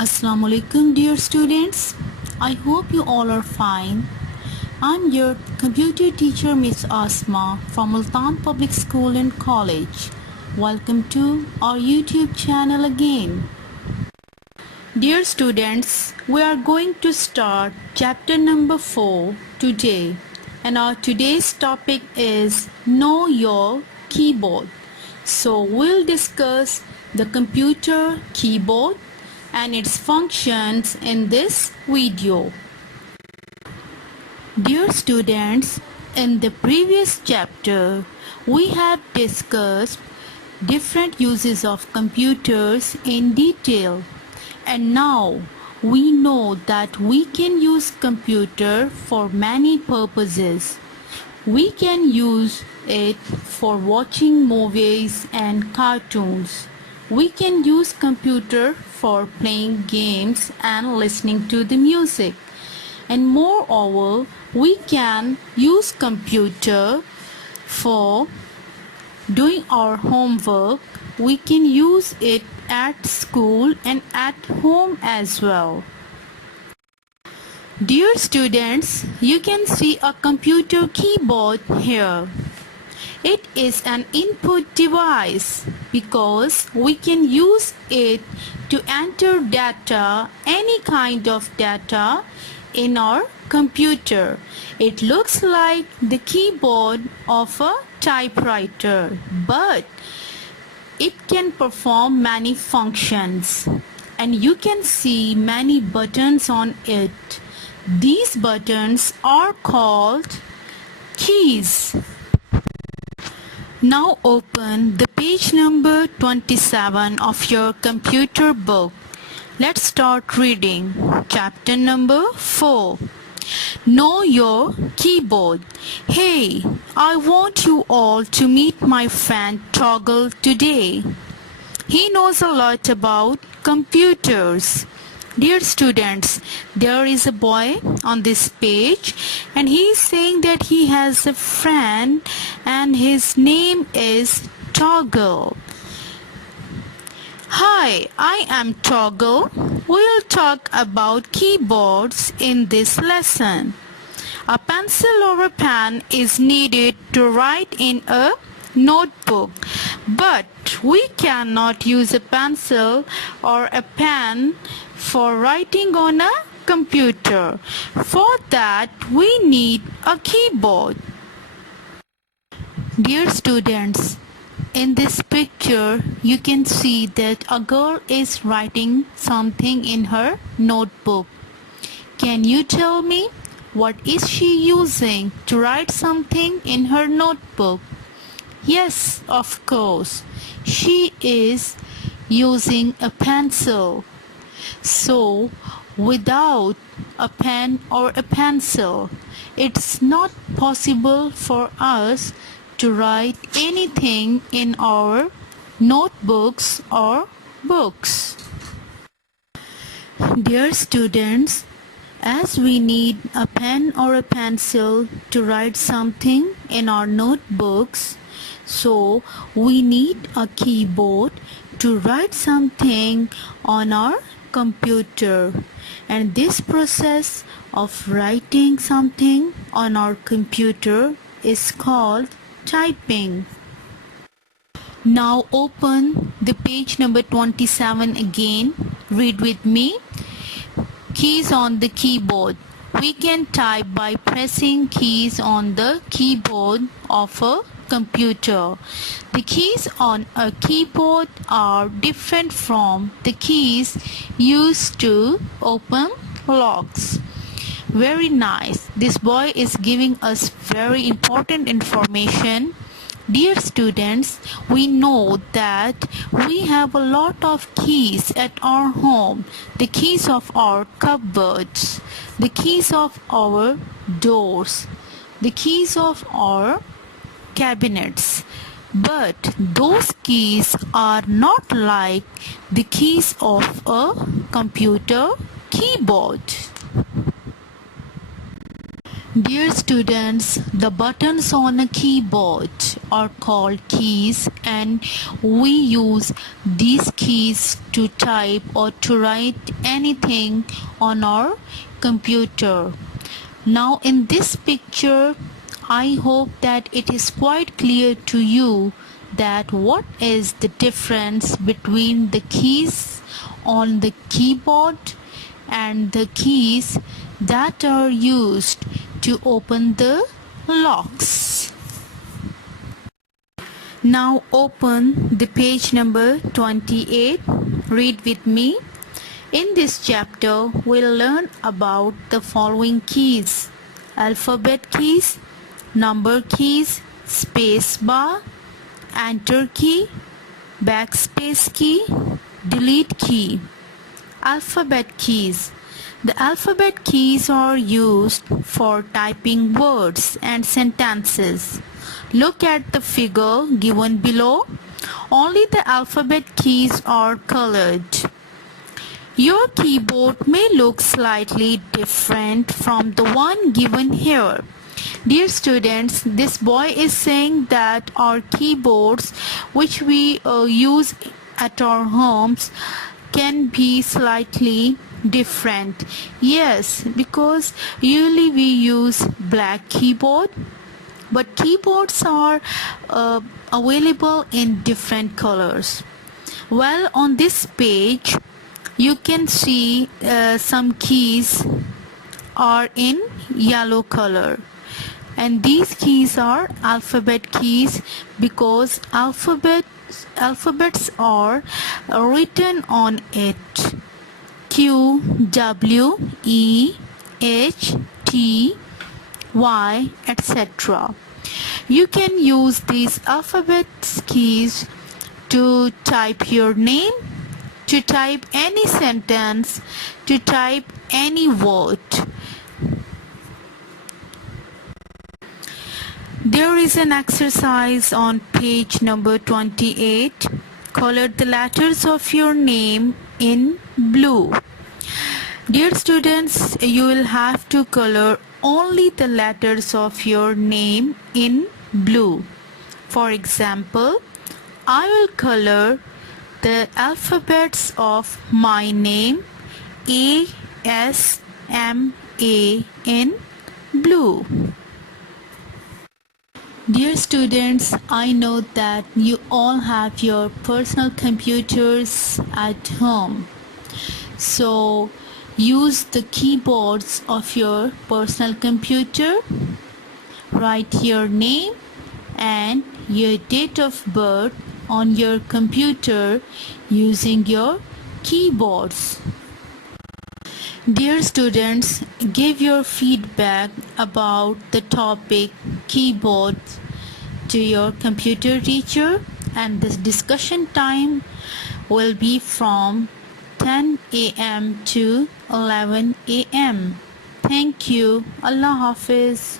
Assalamu alaikum dear students. I hope you all are fine. I'm your computer teacher Miss Asma from Multan Public School and College. Welcome to our YouTube channel again. Dear students, we are going to start chapter number 4 today, and our today's topic is Know Your Keyboard. So we'll discuss the computer keyboard and its functions in this video. Dear students, in the previous chapter we have discussed different uses of computers in detail, and now we know that we can use computer for many purposes. We can use it for watching movies and cartoons. We can use computer for playing games and listening to the music. And moreover, we can use computer for doing our homework. We can use it at school and at home as well. Dear students, you can see a computer keyboard here. It is an input device because we can use it to enter data, any kind of data in our computer. It looks like the keyboard of a typewriter, but it can perform many functions, and you can see many buttons on it. These buttons are called keys. Now open the page number 27 of your computer book. Let's start reading chapter number 4. Know your keyboard. Hey, I want you all to meet my friend Toggle today. He knows a lot about computers. Dear students, there is a boy on this page and he is saying that he has a friend and his name is Toggle. Hi, I am Toggle. We'll talk about keyboards in this lesson. A pencil or a pen is needed to write in a notebook, but we cannot use a pencil or a pen for writing on a computer. For that, we need a keyboard. Dear students, in this picture, you can see that a girl is writing something in her notebook. Can you tell me what is she using to write something in her notebook? Yes, of course, she is using a pencil. So, without a pen or a pencil, it's not possible for us to write anything in our notebooks or books. Dear students, as we need a pen or a pencil to write something in our notebooks, so we need a keyboard to write something on our computer. And this process of writing something on our computer is called typing. Now open the page number 27 again. Read with me. Keys on the keyboard. We can type by pressing keys on the keyboard of a computer. The keys on a keyboard are different from the keys used to open locks. Very nice. This boy is giving us very important information. Dear students, we know that we have a lot of keys at our home. The keys of our cupboards, the keys of our doors, the keys of our cabinets. But those keys are not like the keys of a computer keyboard. Dear students, the buttons on a keyboard are called keys, and we use these keys to type or to write anything on our computer. Now in this picture, I hope that it is quite clear to you that what is the difference between the keys on the keyboard and the keys that are used to open the locks. Now open the page number 28. Read with me. In this chapter, we'll learn about the following keys: alphabet keys, number keys, space bar, enter key, backspace key, delete key. Alphabet keys. The alphabet keys are used for typing words and sentences. Look at the figure given below. Only the alphabet keys are colored. Your keyboard may look slightly different from the one given here. Dear students, this boy is saying that our keyboards which we use at our homes can be slightly different. Yes, because usually we use black keyboard, but keyboards are available in different colors. Well, on this page you can see some keys are in yellow color, and these keys are alphabet keys because alphabets are written on it: Q, W, E, H, T, Y, etc. You can use these alphabet keys to type your name, to type any sentence, to type any word. There is an exercise on page number 28. Color the letters of your name in blue. Dear students, you will have to color only the letters of your name in blue. For example, I will color the alphabets of my name A, S, M, A in blue. Dear students, I know that you all have your personal computers at home. So use the keyboards of your personal computer. Write your name and your date of birth on your computer using your keyboards. Dear students, give your feedback about the topic keyboard to your computer teacher, and this discussion time will be from 10 a.m. to 11 a.m. Thank you. Allah Hafiz.